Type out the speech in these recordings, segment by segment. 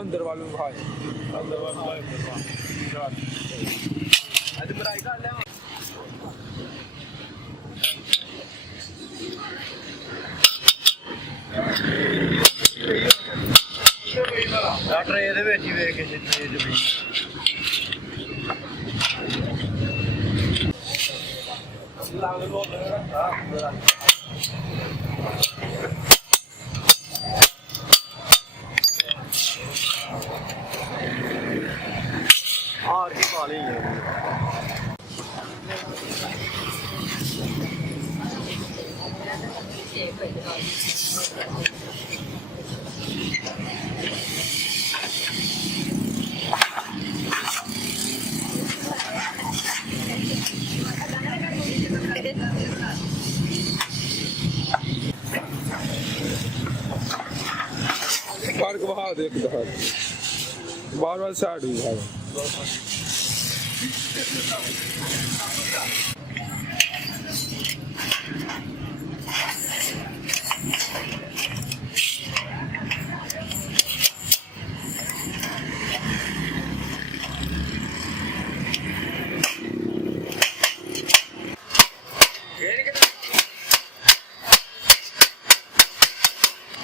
अंदर वालों भाई अंदर वालों भाई यार आज बराई का ले डॉक्टर ਇਹਦੇ ਵਿੱਚ ਹੀ ਵੇਖ ਕੇ ਜਿੱਥੇ ਜ਼ਮੀਨ ਲਾਗ ਲੋ और की कॉल ही है पार्क बहा दे एक दफा बार साइड हुई है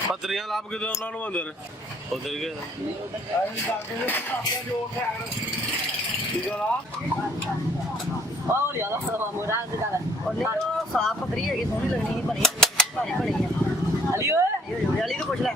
पत्रियां लाभ के अंदर उधर गए और यार मोरा और साफ पतरी है सोनी लगनी बनी बनी है अली ओए अली को पूछ ले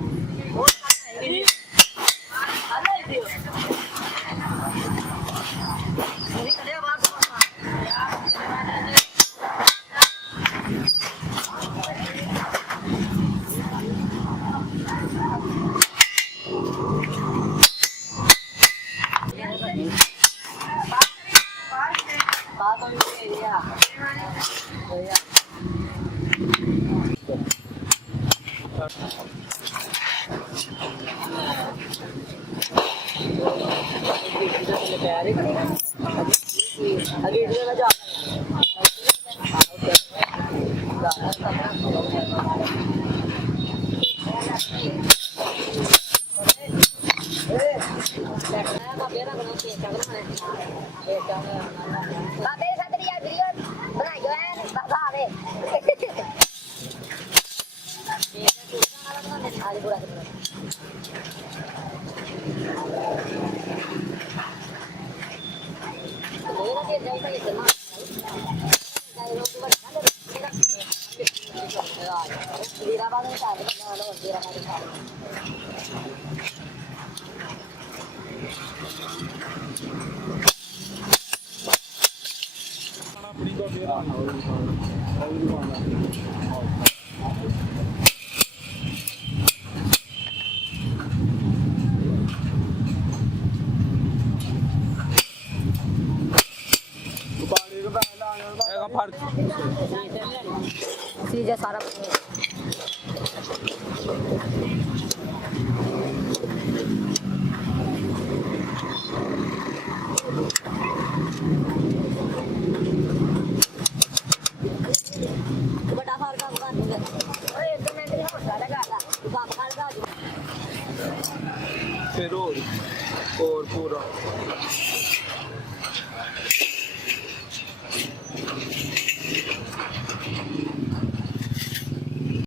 Babe satu dia video बनाइयो है बाबा आवे आज पूरा तो ना फिर जाइए तो ना जाइए रोड पर वीरा बाबा ने कहा लो वीरा बाबा ने कहा ਆਪਣੀ ਕੋ ਫੇਰ सीजा सारा बड़ा फर्क है अरे तो मैंने हौसला लगाया काम कर फिर और पूरा